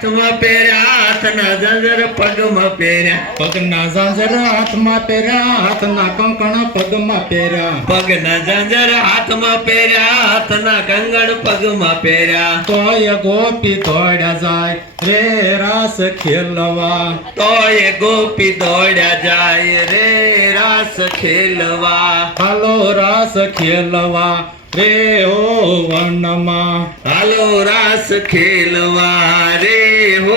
હાથમાં પહેર્યા હાથના ઝાંઝર પગમાં પહેર્યા પગના ઝાંઝર હાથમાં પહેર્યા હાથના કંકણ પગમાં પહેર્યા પગના ઝાંઝર હાથમાં પહેર્યા હાથના કંગણ પગમાં પહેર્યા તોય ગોપી દોડ્યા જાય રે રાસ ખેલવા તોય ગોપી દોડ્યા જાય રે રાસ ખેલવા હાલો રાસ ખેલવા રે હો વનમાં હાલો રાસ ખેલવા રે હો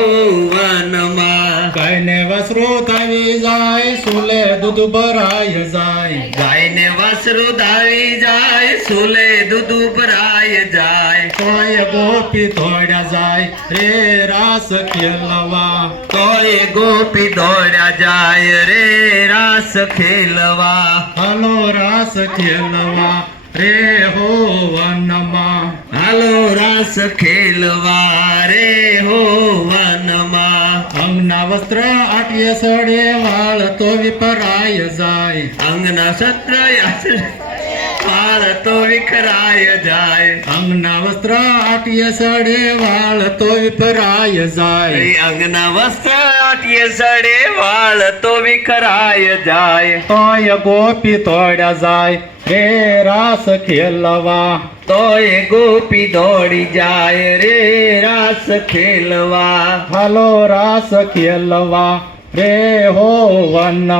વનમાં ગાયને વસરું થાવી જાય સુલે દૂધ ભરાય જાય ગાયને વાસરું ધાવી જાય સુલે દૂધ ભરાય જાય તોય ગોપી દોડ્યા જાય રે રાસ ખેલવા તોય ગોપી દોડ્યા જાય રે રાસ ખેલવા હાલો રાસ ખેલવા રે હો વનમાં હાલો રાસ ખેલવા રે હો વનમાં અંગના વસ્ત્ર આટીએ સડે વાળ તો વિપરાય જાય અંગના સત્ર વાળ તો વિખરાય જાય અંગના વસ્ત્ર આટીએ સડે વાળ તો વિપરાય જાય અંગના વસ્ત્ર આટીએ સડે વાળ તો વિખરાય જાય તોય ગોપી દોડ્યા જાય રે રાસ ખેલવા તોય ગોપી દોડી જાય રે રાસ ખેલવા હાલો રાસ ખેલવા રે હો વનમાં